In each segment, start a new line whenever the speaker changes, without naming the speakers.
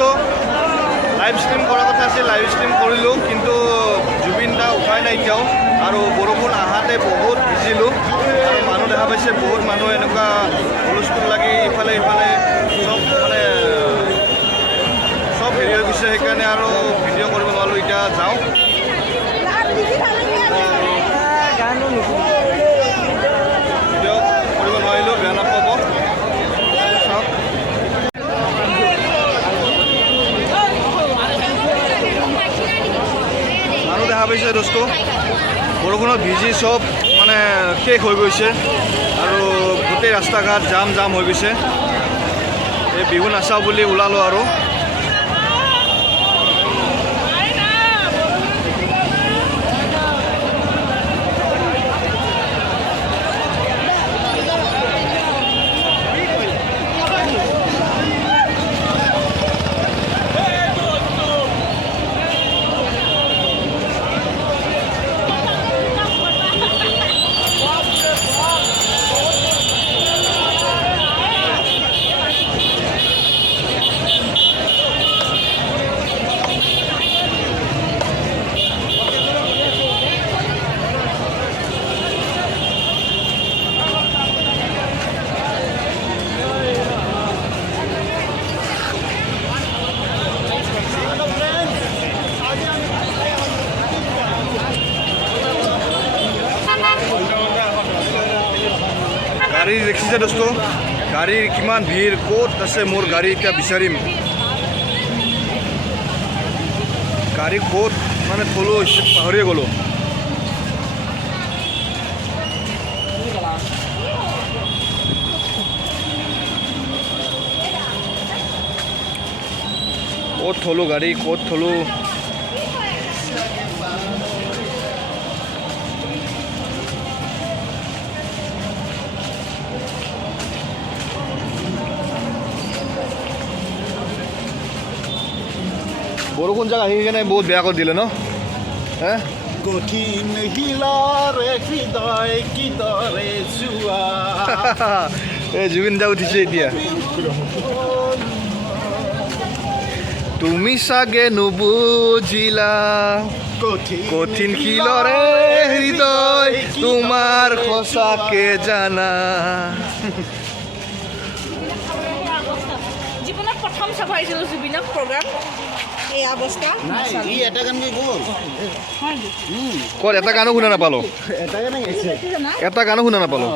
দোস্ত live stream কৰাৰ কথা আছিল লাইভ ষ্ট্ৰীম কৰিলোঁ কিন্তু জুবিন দা উপায় নাই এতিয়াও আৰু বৰষুণ আহাতে বহুত ভিজিলোঁ। আৰু মানুহ দেখা পাইছে, বহুত মানুহ এনেকুৱা হুলস্থুল লাগি ইফালে ইফালে চব মানে চব হেৰি হৈ গৈছে, সেইকাৰণে আৰু ভিডিঅ' কৰিব নোৱাৰোঁ, এতিয়া যাওঁ ভিডিঅ' কৰিব নোৱাৰিলোঁ বেয়া নাপাব চাওক মানুহ দোস্ত। বৰষুণত ভিজি চব মানে শেষ হৈ গৈছে আৰু গোটেই ৰাস্তা ঘাট জাম জাম হৈ গৈছে। এই বিহু নাচাওঁ বুলি ওলালোঁ আৰু। গাড়ী দেখিছে দোস্ত গাড়ীৰ কিমান ভিৰ, ক'ত আছে মোৰ গাড়ী এতিয়া বিচাৰিম। গাড়ী ক'ত মানে থলোঁ পাহৰিয়ে গ'লোঁ। ক'ত থলোঁ গাড়ী, ক'ত থলোঁ? বৰষুণ জাক আহি কেনে বহুত বেয়া কৰি দিলে ন? হে
কঠিন শিলাৰে হৃদয় কিদৰে যোৱা
এই জুবিন দা উঠিছে এতিয়া। তুমি চাগে নুবুজিলা।
কঠিন
কঠিন শিলৰে হৃদয় তোমাৰ সঁচাকে জানা।
জীৱনত প্ৰথম চাব জুবিনক প্ৰগ্ৰাম এই
নাই ই এটা গান গাই গ'ল?
ক'ত এটা গানো শুনা নাপালোঁ।
এটা গানে গাইছে
এটা গানো শুনা নাপালোঁ।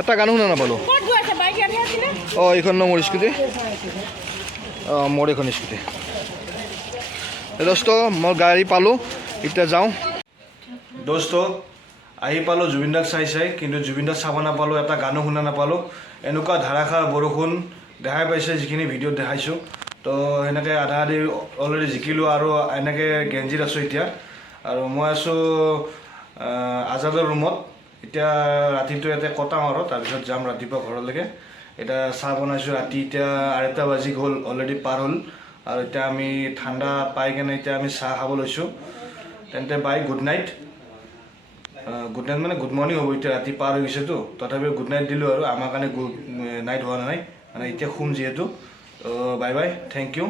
এটা গানো শুনা নাপালোঁ।
ক'ত গৈ বাইক ইয়াতহে আছিলে
অঁ এইখন ন মোৰ স্কুটি? অঁ মোৰ এইখন স্কুটি। দোস্ত মই গাড়ী পালোঁ এতিয়া যাওঁ। দোস্ত আহি পালোঁ জুবিন দাক চাই চাই কিন্তু জুবিন দাক চাব নাপালোঁ এটা গানো শুনা নাপালোঁ। এনেকুৱা ধাৰাসাৰ বৰষুণ দেখাই পাইছে, যিখিনি ভিডিঅ'ত দেখাইছোঁ। তো সেনেকৈ আধা আধি অলৰেডি জিকিলোঁ আৰু এনেকৈ গেঞ্জিত আছোঁ এতিয়া। আৰু মই আছোঁ আজাদৰ ৰুমত। এতিয়া ৰাতিটো ইয়াতে কটাওঁ আৰু তাৰপিছত যাম ৰাতিপুৱা ঘৰলৈকে। এতিয়া চাহ বনাইছোঁ, ৰাতি এতিয়া আঢ়ৈটা বাজি গ'ল অলৰেডি পাৰ হ'ল। আৰু এতিয়া আমি ঠাণ্ডা পাই কেনে এতিয়া আমি চাহ খাব লৈছোঁ। তেন্তে bye good night good night মানে গুড মৰ্ণিং হ'ব, এতিয়া ৰাতি পাৰ হৈ গৈছেতো। তথাপিও গুড নাইট দিলোঁ আৰু, আমাৰ কাৰণে গুড নাইট হোৱা নাই। মানে এতিয়া শুম যিহেতু বাই বাই থেংক ইউ